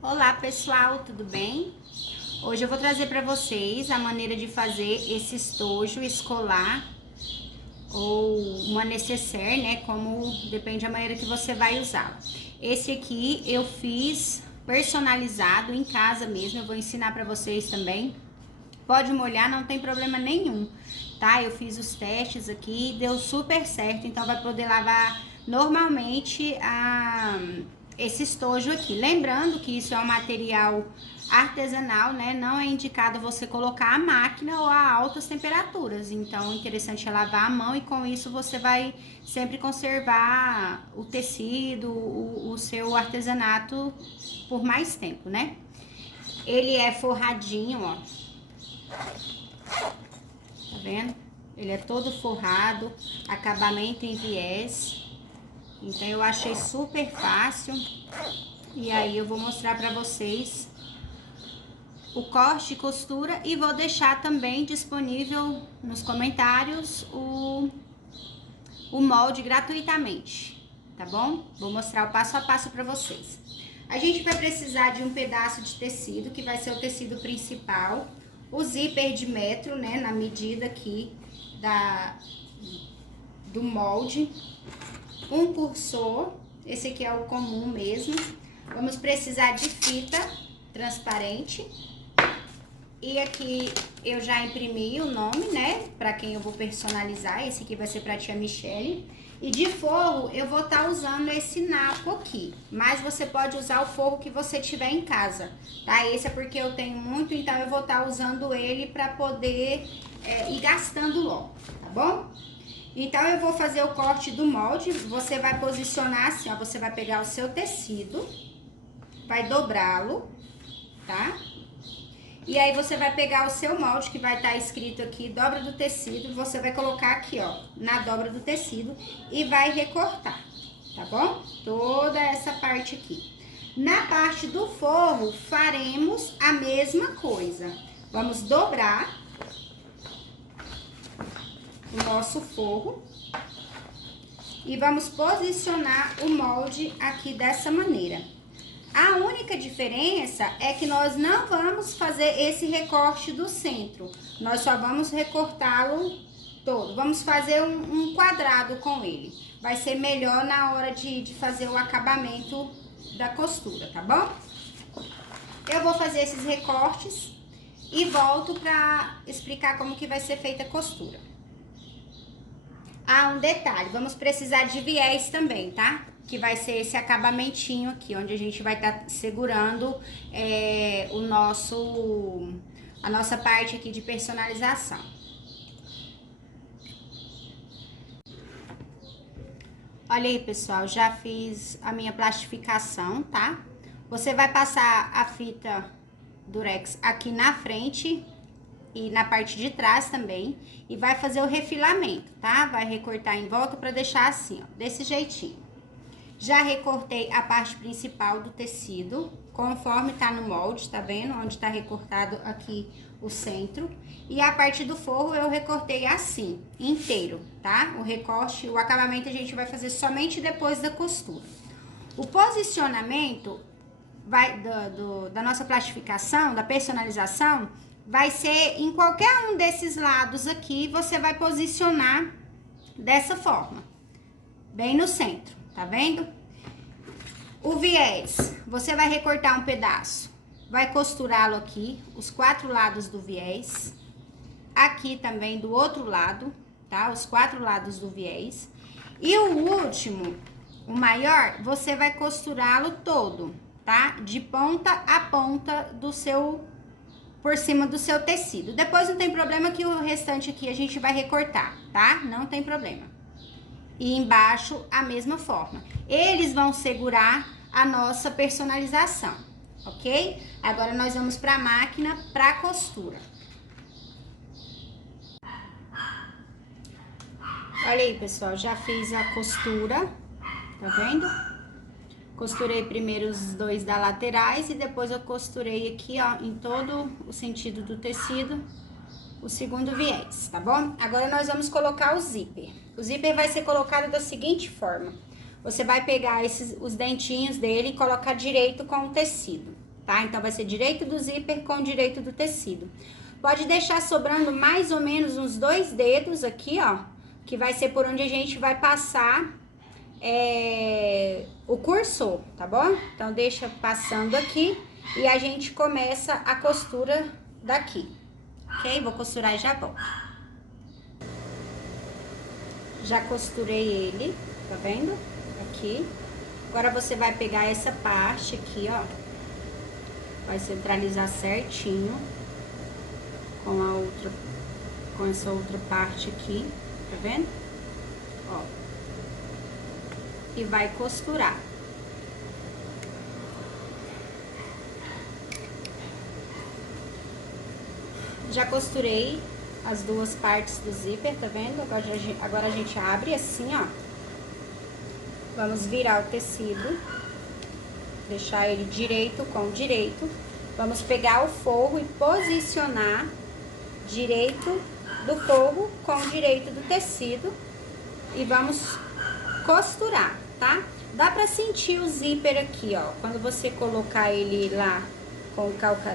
Olá pessoal, tudo bem? Hoje eu vou trazer para vocês a maneira de fazer esse estojo escolar ou uma necessaire, né? Como depende da maneira que você vai usar. Esse aqui eu fiz personalizado em casa mesmo, eu vou ensinar para vocês também. Pode molhar, não tem problema nenhum, tá? Eu fiz os testes aqui, deu super certo, então vai poder lavar normalmente esse estojo aqui. Lembrando que isso é um material artesanal, né? Não é indicado você colocar a máquina ou a altas temperaturas. Então, o interessante é lavar a mão e com isso você vai sempre conservar o tecido, o seu artesanato por mais tempo, né? Ele é forradinho, ó. Tá vendo? Ele é todo forrado, acabamento em viés. Então eu achei super fácil. E aí eu vou mostrar pra vocês o corte e costura e vou deixar também disponível nos comentários o molde gratuitamente, tá bom? Vou mostrar o passo a passo pra vocês. A gente vai precisar de um pedaço de tecido, que vai ser o tecido principal, o zíper de metro, né, na medida aqui do molde, um cursor, esse aqui é o comum mesmo. Vamos precisar de fita transparente. E aqui eu já imprimi o nome, né, pra quem eu vou personalizar. Esse aqui vai ser pra tia Michele. E de forro eu vou estar usando esse napo aqui, mas você pode usar o forro que você tiver em casa, tá? Esse é porque eu tenho muito, então eu vou estar usando ele pra poder ir gastando logo, tá bom? Então eu vou fazer o corte do molde. Você vai posicionar assim, ó, você vai pegar o seu tecido, vai dobrá-lo, tá? E aí você vai pegar o seu molde, que vai estar escrito aqui, dobra do tecido, você vai colocar aqui, ó, na dobra do tecido e vai recortar, tá bom? Toda essa parte aqui. Na parte do forro, faremos a mesma coisa. Vamos dobrar o nosso forro e vamos posicionar o molde aqui dessa maneira. A única diferença é que nós não vamos fazer esse recorte do centro, nós só vamos recortá-lo todo. Vamos fazer um quadrado com ele, vai ser melhor na hora de fazer o acabamento da costura, tá bom? Eu vou fazer esses recortes e volto para explicar como que vai ser feita a costura. Ah, um detalhe, vamos precisar de viés também, tá? Que vai ser esse acabamentinho aqui, onde a gente vai estar segurando a nossa parte aqui de personalização. Olha aí, pessoal, já fiz a minha plastificação, tá? Você vai passar a fita Durex aqui na frente e na parte de trás também, e vai fazer o refilamento, tá? Vai recortar em volta para deixar assim, ó, desse jeitinho. Já recortei a parte principal do tecido, conforme tá no molde, tá vendo? Onde tá recortado aqui o centro. E a parte do forro eu recortei assim, inteiro, tá? O recorte, o acabamento a gente vai fazer somente depois da costura. O posicionamento da nossa plastificação, da personalização, vai ser em qualquer um desses lados aqui, você vai posicionar dessa forma, bem no centro, tá vendo? O viés, você vai recortar um pedaço, vai costurá-lo aqui, os 4 lados do viés, aqui também do outro lado, tá? Os 4 lados do viés. E o último, o maior, você vai costurá-lo todo, tá? De ponta a ponta do seu, por cima do seu tecido. Depois não tem problema que o restante aqui a gente vai recortar, tá? Não tem problema. E embaixo a mesma forma. Eles vão segurar a nossa personalização, ok? Agora nós vamos para a máquina para costura. Olha aí, pessoal, já fiz a costura, tá vendo? Costurei primeiro os 2 da laterais e depois eu costurei aqui, ó, em todo o sentido do tecido, o segundo viés, tá bom? Agora nós vamos colocar o zíper. O zíper vai ser colocado da seguinte forma. Você vai pegar os dentinhos dele e colocar direito com o tecido. tá? Então, vai ser direito do zíper com direito do tecido. Pode deixar sobrando mais ou menos uns 2 dedos aqui, ó, que vai ser por onde a gente vai passar o cursor, tá bom? Então, deixa passando aqui e a gente começa a costura daqui, ok? Vou costurar e já volto. Já costurei ele, tá vendo? Aqui. Agora, você vai pegar essa parte aqui, ó. Vai centralizar certinho com essa outra parte aqui, tá vendo? Ó. E vai costurar. Já costurei as duas partes do zíper, tá vendo? Agora a gente abre assim, ó. Vamos virar o tecido, deixar ele direito com direito. Vamos pegar o forro e posicionar direito do forro com direito do tecido e vamos costurar, tá? Dá pra sentir o zíper aqui, ó. Quando você colocar ele lá com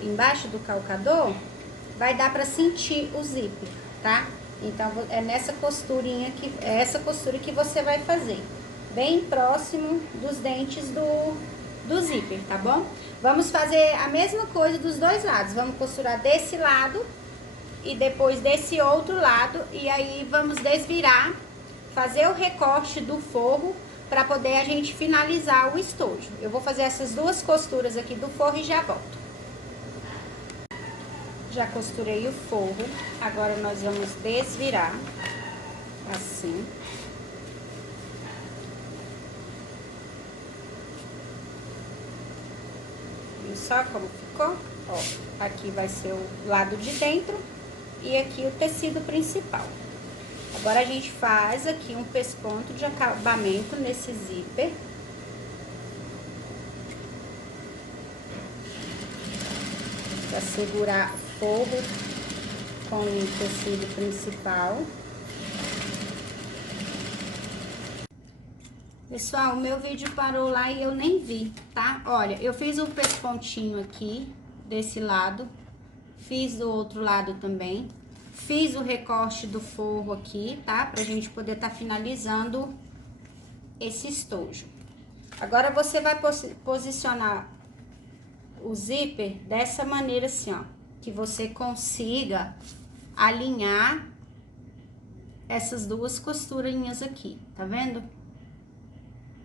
embaixo do calcador, vai dar pra sentir o zíper, tá? Então, é nessa costurinha é essa costura que você vai fazer, bem próximo dos dentes do zíper, tá bom? Vamos fazer a mesma coisa dos dois lados. Vamos costurar desse lado e depois desse outro lado, e aí vamos desvirar, fazer o recorte do forro para poder a gente finalizar o estojo. Eu vou fazer essas duas costuras aqui do forro e já volto. Já costurei o forro, agora nós vamos desvirar, assim. Viu só como ficou? Ó, aqui vai ser o lado de dentro e aqui o tecido principal. Agora, a gente faz aqui um pesponto de acabamento nesse zíper. Pra segurar o forro com o tecido principal. Pessoal, o meu vídeo parou lá e eu nem vi, tá? Olha, eu fiz um pespontinho aqui, desse lado. Fiz do outro lado também. Fiz o recorte do forro aqui, tá? Pra gente poder tá finalizando esse estojo. Agora, você vai posicionar o zíper dessa maneira assim, ó. Que você consiga alinhar essas duas costurinhas aqui, tá vendo?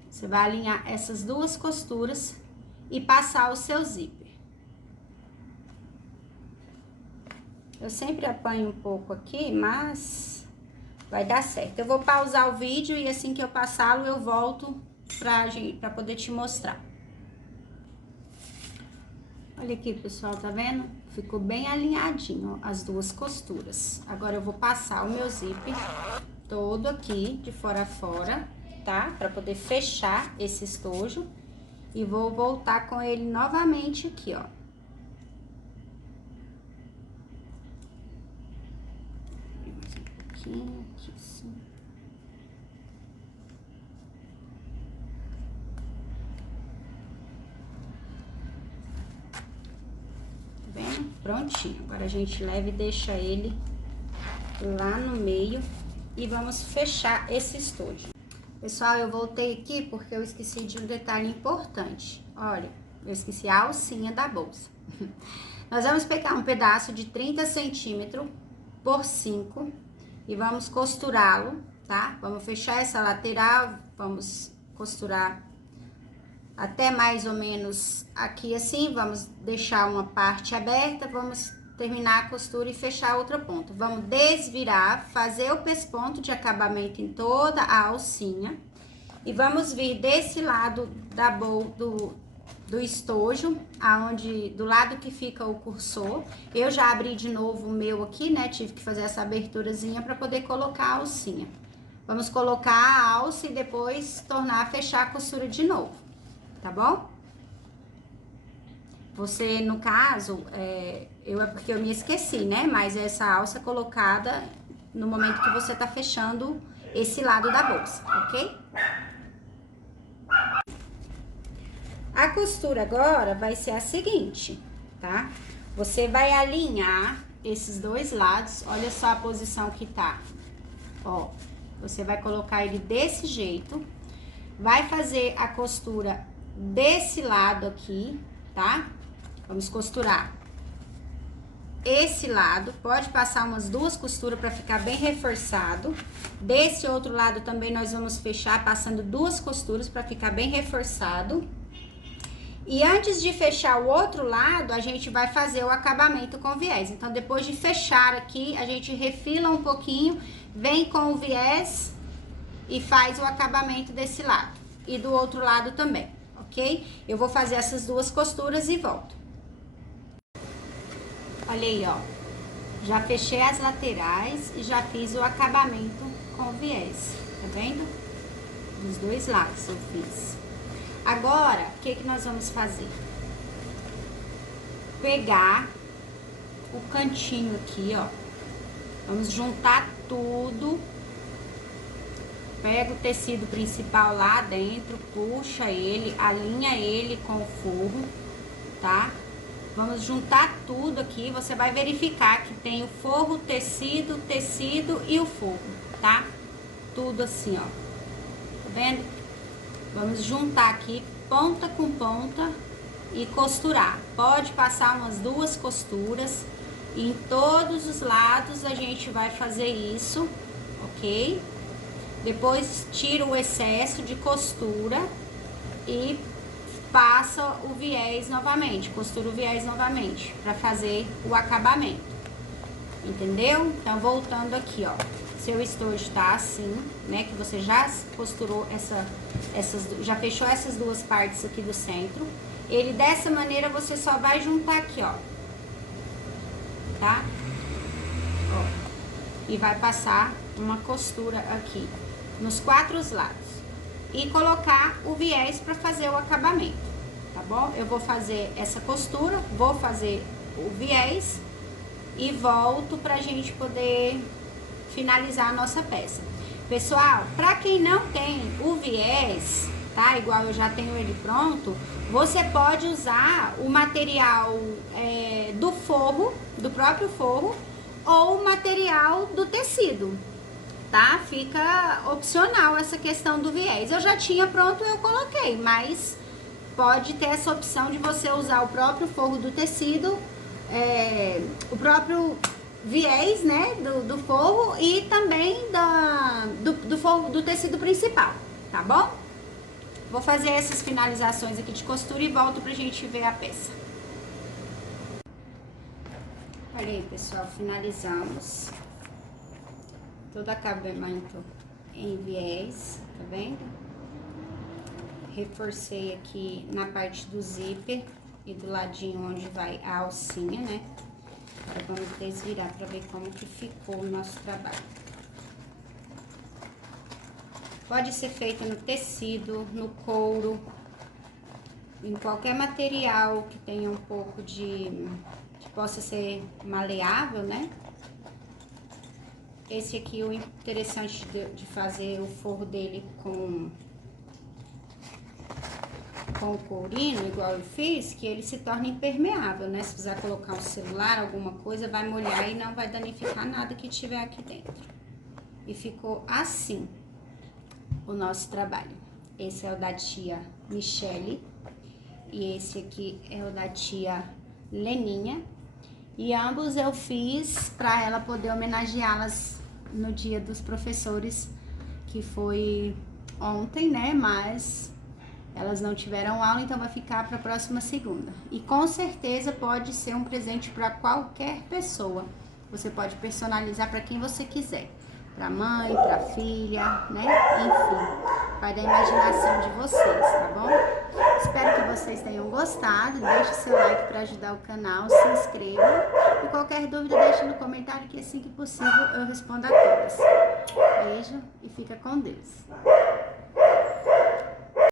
Você vai alinhar essas duas costuras e passar o seu zíper. Eu sempre apanho um pouco aqui, mas vai dar certo. Eu vou pausar o vídeo e assim que eu passá-lo, eu volto pra poder te mostrar. Olha aqui, pessoal, tá vendo? Ficou bem alinhadinho, ó, as duas costuras. Agora, eu vou passar o meu zíper todo aqui, de fora a fora, tá? Pra poder fechar esse estojo. E vou voltar com ele novamente aqui, ó. Aqui, assim. Tá vendo? Prontinho. Agora, a gente leva e deixa ele lá no meio e vamos fechar esse estojo. Pessoal, eu voltei aqui porque eu esqueci de um detalhe importante. Olha, eu esqueci a alcinha da bolsa. Nós vamos pegar um pedaço de 30 centímetros por 5 e vamos costurá-lo, tá? Vamos fechar essa lateral, vamos costurar até mais ou menos aqui assim, vamos deixar uma parte aberta, vamos terminar a costura e fechar a outra ponta. Vamos desvirar, fazer o pesponto de acabamento em toda a alcinha e vamos vir desse lado do estojo, do lado que fica o cursor. Eu já abri de novo o meu aqui, né? Tive que fazer essa aberturazinha para poder colocar a alcinha. Vamos colocar a alça e depois tornar a fechar a costura de novo, tá bom? Você, no caso, é porque eu me esqueci, né? Mas essa alça colocada no momento que você tá fechando esse lado da bolsa, ok? A costura agora vai ser a seguinte, tá? Você vai alinhar esses dois lados, olha só a posição que tá. Ó, você vai colocar ele desse jeito, vai fazer a costura desse lado aqui, tá? Vamos costurar esse lado, pode passar umas 2 costuras para ficar bem reforçado. Desse outro lado também nós vamos fechar passando 2 costuras para ficar bem reforçado. E antes de fechar o outro lado, a gente vai fazer o acabamento com viés. Então, depois de fechar aqui, a gente refila um pouquinho, vem com o viés e faz o acabamento desse lado. E do outro lado também, ok? Eu vou fazer essas 2 costuras e volto. Olha aí, ó. Já fechei as laterais e já fiz o acabamento com viés. Tá vendo? Dos dois lados eu fiz. Agora, o que nós vamos fazer? Pegar o cantinho aqui, ó. Vamos juntar tudo. Pega o tecido principal lá dentro, puxa ele, alinha ele com o forro, tá? Vamos juntar tudo aqui, você vai verificar que tem o forro, tecido, tecido e o forro, tá? Tudo assim, ó. Tá vendo? Vamos juntar aqui, ponta com ponta e costurar. Pode passar umas 2 costuras e em todos os lados a gente vai fazer isso, ok? Depois tira o excesso de costura e passa o viés novamente, costura o viés novamente para fazer o acabamento, entendeu? Então, voltando aqui, ó, seu estojo tá assim, né, que você já costurou já fechou essas 2 partes aqui do centro, ele dessa maneira você só vai juntar aqui, ó, tá? Ó, e vai passar uma costura aqui nos 4 lados e colocar o viés para fazer o acabamento, tá bom? Eu vou fazer essa costura, vou fazer o viés e volto pra gente poder finalizar a nossa peça. Pessoal, pra quem não tem o viés, tá? Igual eu já tenho ele pronto, você pode usar o material do forro, do próprio forro, ou o material do tecido, tá? Fica opcional essa questão do viés. Eu já tinha pronto, eu coloquei, mas pode ter essa opção de você usar o próprio forro do tecido, o próprio viés, né, do forro e também do forro do tecido principal, tá bom? Vou fazer essas finalizações aqui de costura e volto pra gente ver a peça. Olha aí, pessoal, finalizamos todo acabamento em viés, tá vendo? Reforcei aqui na parte do zíper e do ladinho onde vai a alcinha, né? Agora vamos desvirar pra ver como que ficou o nosso trabalho. Pode ser feito no tecido, no couro, em qualquer material que tenha um pouco que possa ser maleável, né? Esse aqui, o interessante de fazer o forro dele com o courino, igual eu fiz, que ele se torna impermeável, né? Se precisar colocar um celular, alguma coisa, vai molhar e não vai danificar nada que tiver aqui dentro. E ficou assim o nosso trabalho. Esse é o da tia Michele e esse aqui é o da tia Leninha. E ambos eu fiz para ela poder homenageá-las no dia dos professores, que foi ontem, né? Mas elas não tiveram aula, então vai ficar para a próxima segunda. E com certeza pode ser um presente para qualquer pessoa. Você pode personalizar para quem você quiser. Para mãe, para filha, né? Enfim, vai da imaginação de vocês, tá bom? Espero que vocês tenham gostado. Deixe seu like para ajudar o canal, se inscreva. E qualquer dúvida, deixe no comentário que assim que possível eu respondo a todas. Beijo e fica com Deus.